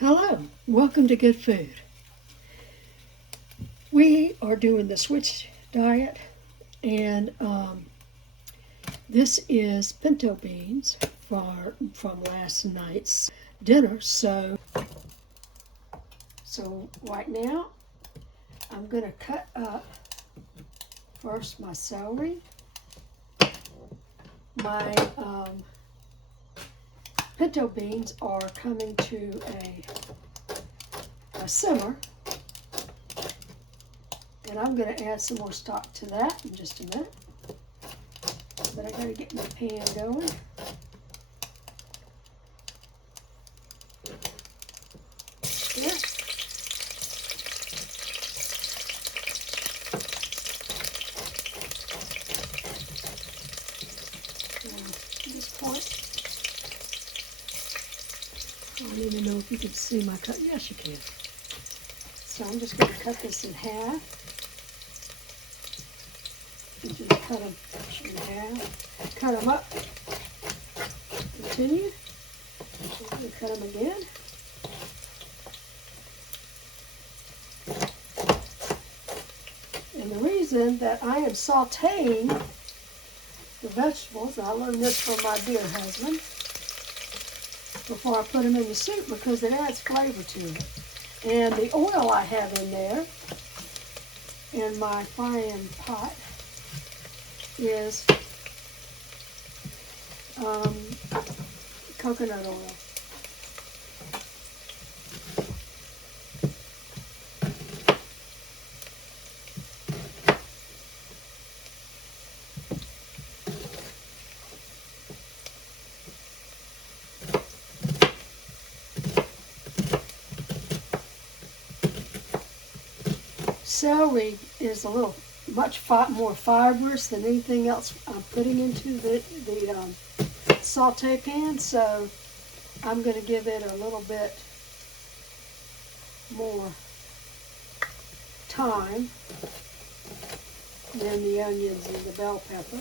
Hello, welcome to Good Food. We are doing the switch diet, and this is pinto beans from last night's dinner. So right now I'm going to cut up first my celery, my pinto beans are coming to a simmer. And I'm going to add some more stock to that in just a minute. But I got to get my pan going. There. At this point, I don't even know if you can see my cut. Yes, you can. So I'm just going to cut this in half. Just cut them in half. Cut them up. Continue. And cut them again. And the reason that I am sauteing the vegetables, I learned this from my dear husband, before I put them in the soup, because it adds flavor to it. And the oil I have in there, in my frying pot, is coconut oil. Celery is a little much more fibrous than anything else I'm putting into the saute pan, so I'm going to give it a little bit more time than the onions and the bell pepper.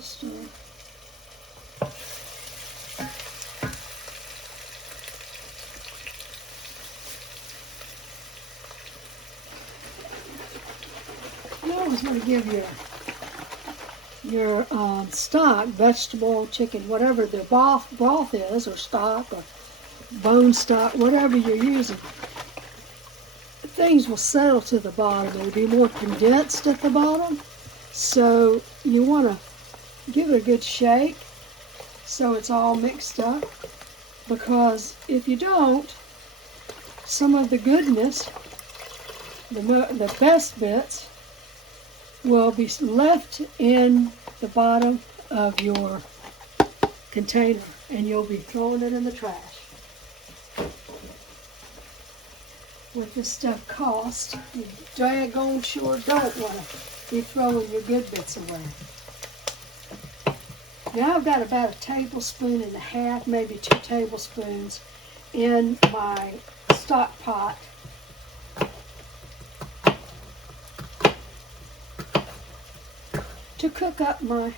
Stir. You always want to give your stock, vegetable, chicken, whatever the broth is, or stock, or bone stock, whatever you're using. Things will settle to the bottom. It'll be more condensed at the bottom. So you want to give it a good shake so it's all mixed up, because if you don't, some of the goodness, the best bits, will be left in the bottom of your container, and you'll be throwing it in the trash. What this stuff costs, you daggone sure don't want to be throwing your good bits away. Now I've got about 1.5 tablespoons, maybe 2 tablespoons in my stock pot. To cook up my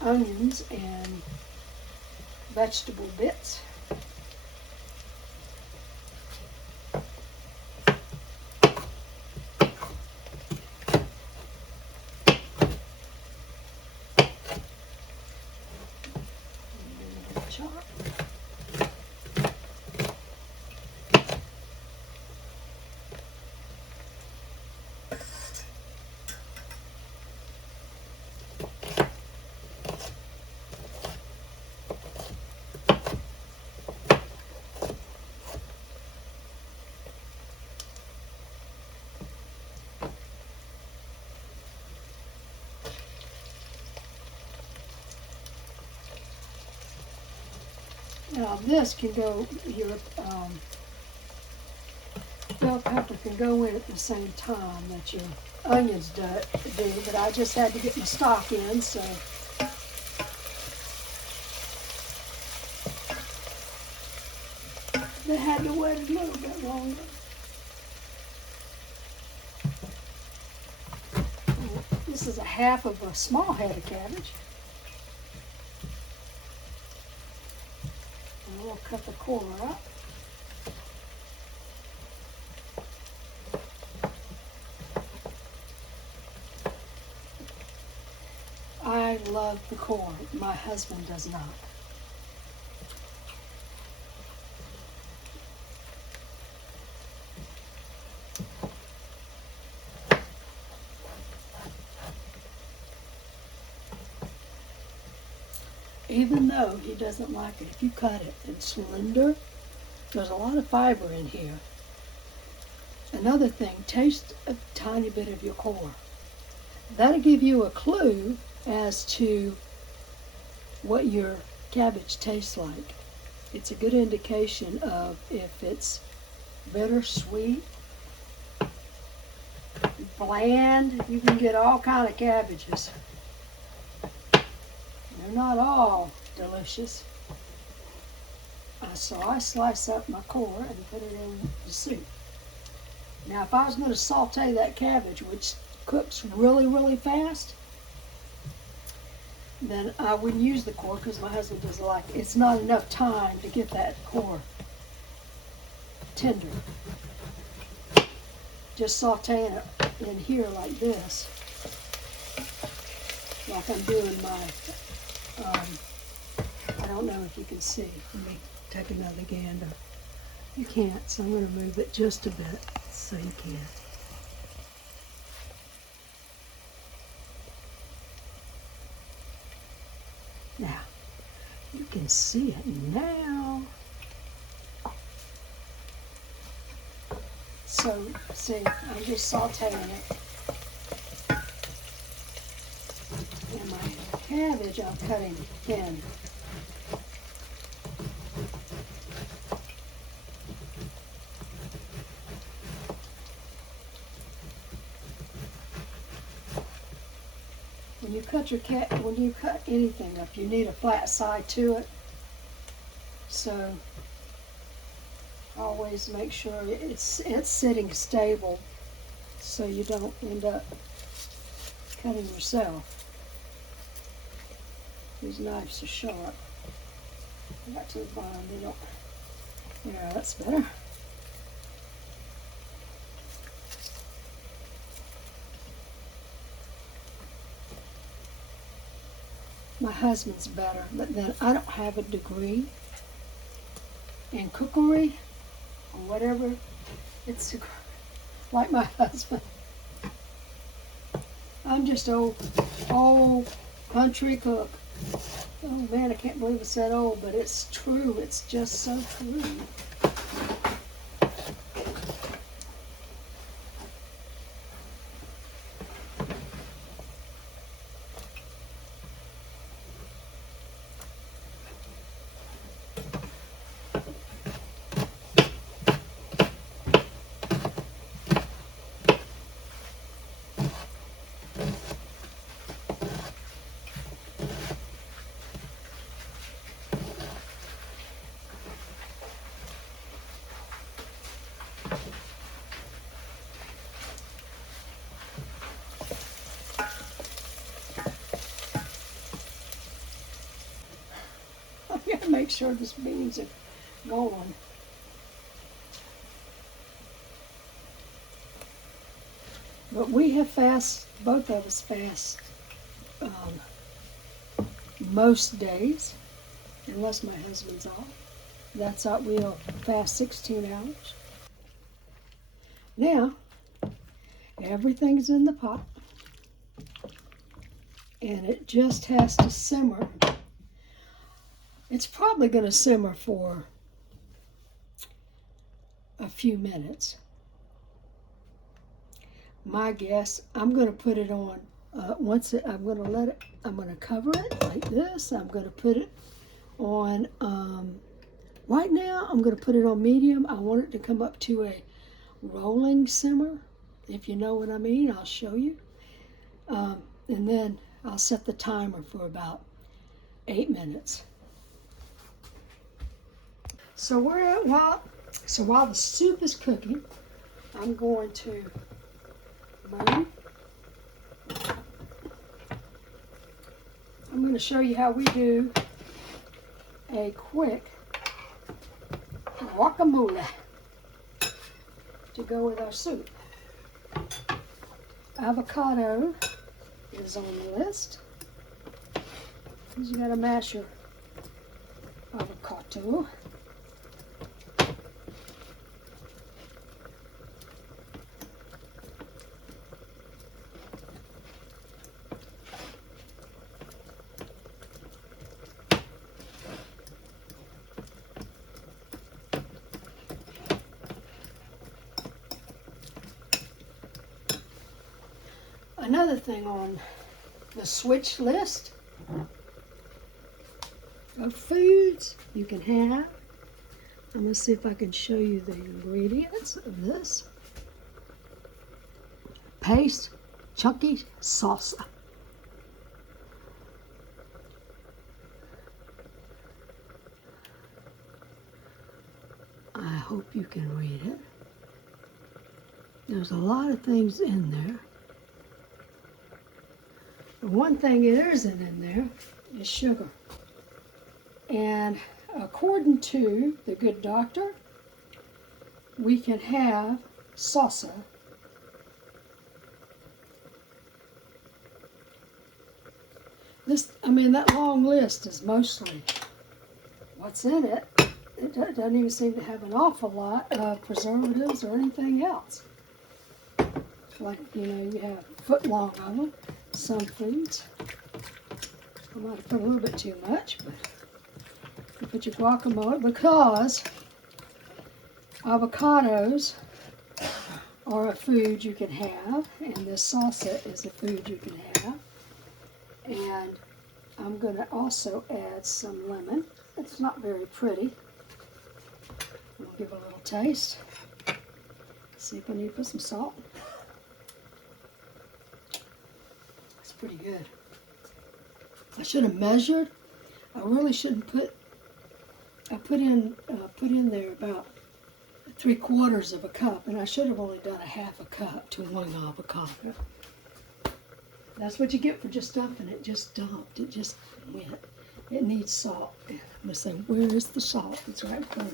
onions and vegetable bits. Now this can go, your bell pepper can go in at the same time that your onions do, but I just had to get my stock in, so. They had to wait a little bit longer. This is a half of a small head of cabbage. And we'll cut the core up. I love the core. My husband does not. Even though he doesn't like it, if you cut it and slender, there's a lot of fiber in here. Another thing, taste a tiny bit of your core. That'll give you a clue as to what your cabbage tastes like. It's a good indication of if it's bitter, sweet, bland. You can get all kind of cabbages. They're not all delicious. So I slice up my core and put it in the soup. Now if I was going to saute that cabbage, which cooks really, really fast, then I wouldn't use the core because my husband doesn't like it. It's not enough time to get that core tender. Just sauteing it in here like this, like I'm doing my, I don't know if you can see. Let me take another gander. You can't, so I'm going to move it just a bit so you can. Now, you can see it now. So, see, I'm just sauteing it. And my cabbage I'm cutting thin. When you cut anything up, you need a flat side to it. So always make sure it's sitting stable so you don't end up cutting yourself. These knives are sharp. Right to the bottom, they don't. Yeah, that's better. My husband's better, but then I don't have a degree in cookery or whatever. It's like my husband. I'm just old country cook. Oh man, I can't believe it's that old, but it's true. It's just so true. I gotta make sure these beans are going. But we have both of us fast most days, unless my husband's off. That's out, we'll fast 16 hours. Now, everything's in the pot, and it just has to simmer. It's probably going to simmer for a few minutes. My guess, I'm going to put it on, I'm going to cover it like this. I'm going to put it on Right now, I'm going to put it on medium. I want it to come up to a rolling simmer. If you know what I mean, I'll show you. And then I'll set the timer for about 8 minutes. So while the soup is cooking, I'm going to move. I'm going to show you how we do a quick guacamole to go with our soup. Avocado is on the list. You gotta mash your avocado. Another thing on the switch list of foods you can have. I'm going to see if I can show you the ingredients of this. Paste chunky salsa. I hope you can read it. There's a lot of things in there. The one thing that isn't in there is sugar. And according to the good doctor, we can have salsa that long list is mostly what's in it. It doesn't even seem to have an awful lot of preservatives or anything else. Like, you have a foot long of them. Some foods. I might have put a little bit too much, but you put your guacamole, because avocados are a food you can have, and this salsa is a food you can have. And I'm going to also add some lemon. It's not very pretty. We'll give it a little taste. See if I need to put some salt. It's pretty good. I should have measured. I really shouldn't put. I put in there about 3/4 of a cup, and I should have only done a 1/2 cup to 1 avocado. That's what you get for just dumping it. Just dumped. It just went. It needs salt. I'm gonna say, where is the salt? It's right for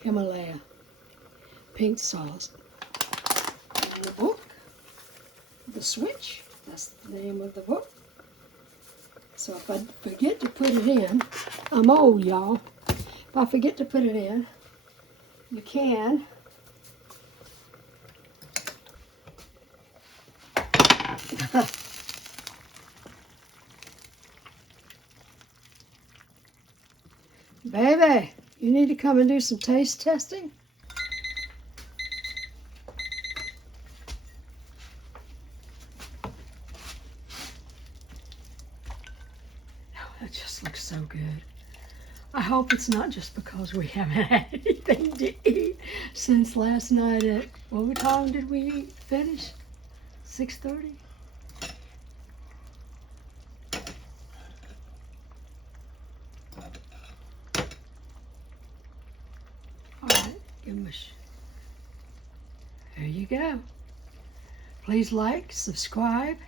Himalaya pink salt. In the book, The Switch. That's the name of the book. So if I forget to put it in, I'm old, y'all. If I forget to put it in, you can baby, you need to come and do some taste testing. That just looks so good. I hope it's not just because we haven't had anything to eat since last night at, what time did we finish? 6:30? All right, give them there you go. Please like, subscribe,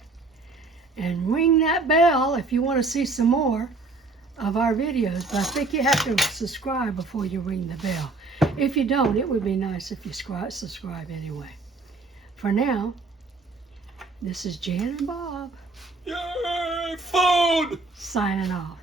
and ring that bell if you want to see some more of our videos. But I think you have to subscribe before you ring the bell. If you don't, it would be nice if you subscribe anyway. For now, this is Jan and Bob. Yay, food! Signing off.